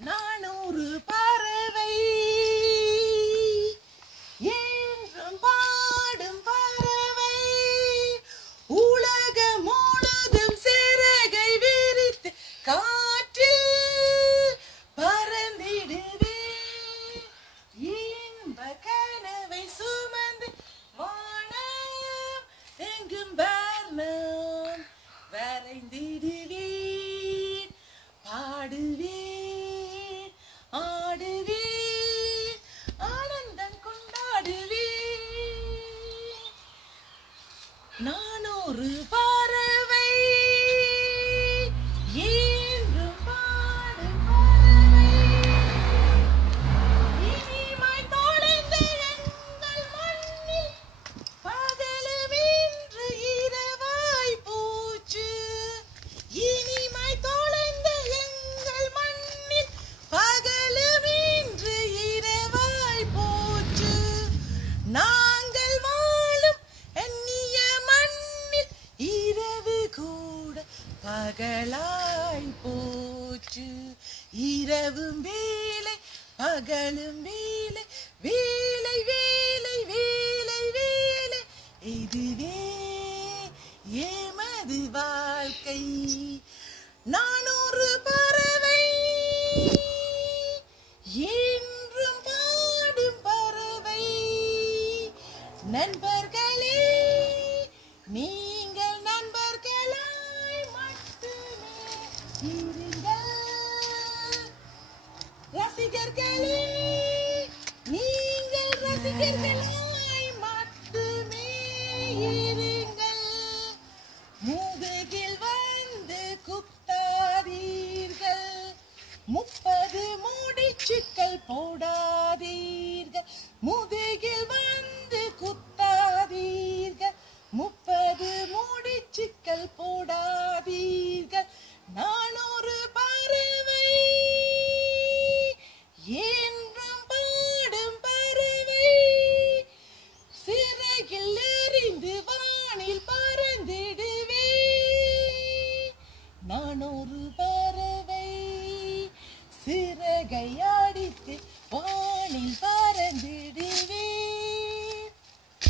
நான் ஒரு பறவை என்றும் பாடும் பறவை உலகம் முழுதும் சிறகை விரித்து காற்றில் பறந்திடுவே இன்ப கனவை சுமந்து வானம் எங்கும் வர்ணம் வரைந்திடுவேன் பாடுவேன் ஆடுவேன் ஆனந்தம் கொண்டாடுவேன் நான் ஒரு பறவை என்றும் பாடும் பறவை இனிமாய் தொலைந்த எங்கள் மண்ணில் பகலுமின்று இரவாய் போச்சு இனிமாய் தொலைந்த எங்கள் மண்ணில் பகலுமின்று இரவாய் போச்சு நாங்கள் வாழும் அந்நிய மண்ணில் இரவு கூட பகலாய் போச்சு இரவும் வேலை பகலும் வேலை வேலை வேலை வேலை வேலை இதுவே எமது வாழ்க்கை நான் ஒரு பறவை என்றும் பாடும் பறவை நண்பர்களே நீங்கள் நண்பர்களாய் மட்டுமே இருங்கள் ரசிகர்களே நீங்கள் ரசிகர்களாய் மட்டுமே இருங்கள் முதுகில் வந்து குத்தாதீர்கள் 30 முடிச்சுக்கள் போடாதீர்கள் முதுகில் வந்து குத்தாதீர்கள் 30 முடிச்சுக்கள் போடாதீர்கள் நான் ஒரு பறவை என்றும் பாடும் பறவை சிறகில் எறிந்து வானில் பறந்திடுவே நான் ஒரு பறவை சிறகை அடித்து வானில் பறந்து